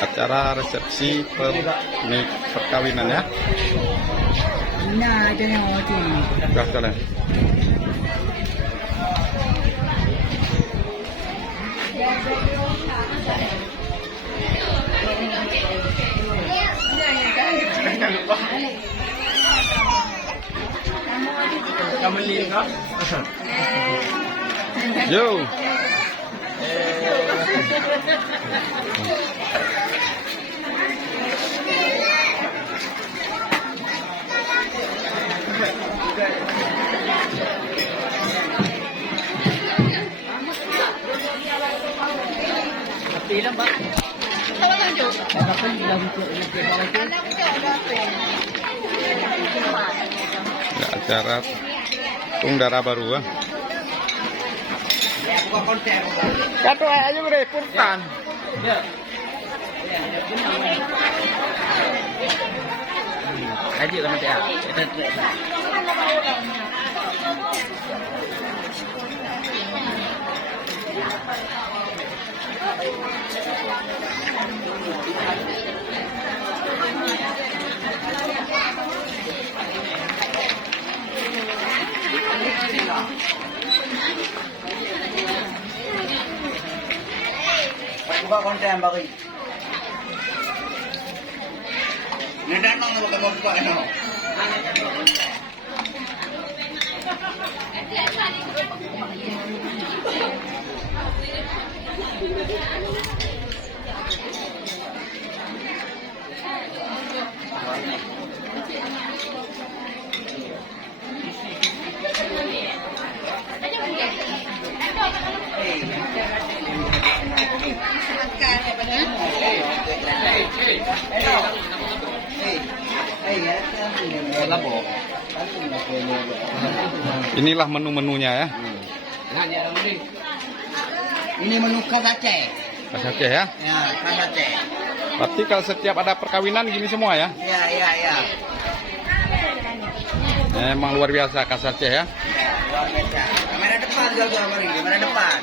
Acara resepsi perkawinan ya. Sudah kalian. Yo. Ya, acara Tungdara baru ah. Katu aja bre puntan. Aja kan dia. Buka konten bagi. Ini datang bukan mau buka ini. Inilah menu-menunya ya. Ini menu khas Aceh. Khas Aceh ya. Ya, khas Aceh. Berarti kalau setiap ada perkawinan gini semua ya? Ya. Emang luar biasa khas Aceh ya. Ya, luar biasa. Kamera depan juga mari, kamera depan.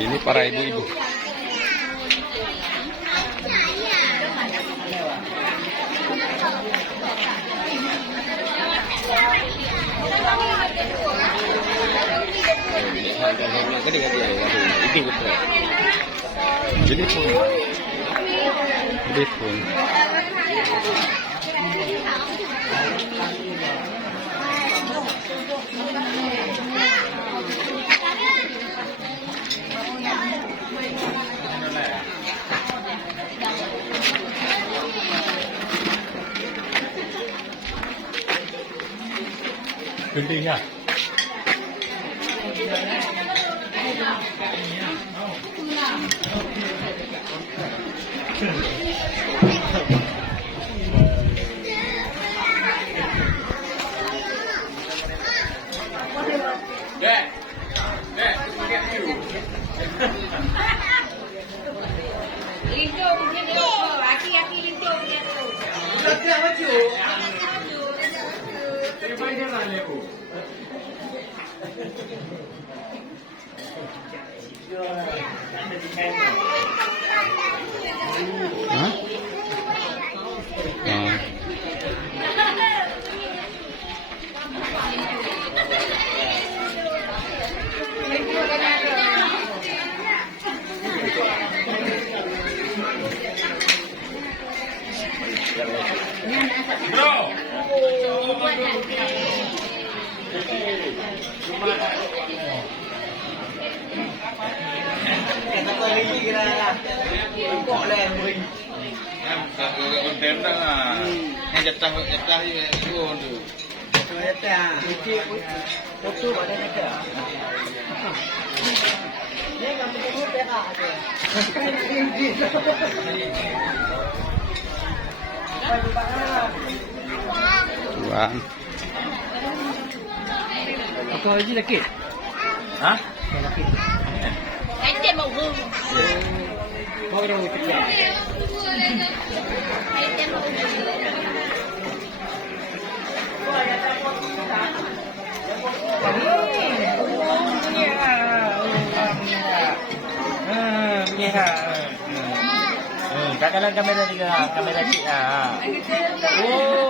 Ini para ibu-ibu. Jadi pun. Gede ya. Hah? Konten dah. Yang jatah itu tu. Jatah. Foto ada jatah. Ni kan foto tengah ada. Tuan. Apa lagi lagi? Hah? Lagi. Anh mau gương. Thôi rồi. Anh mau gương. Okey ha. Kat dalam kamera juga ha. Kamera cik ha. Oh.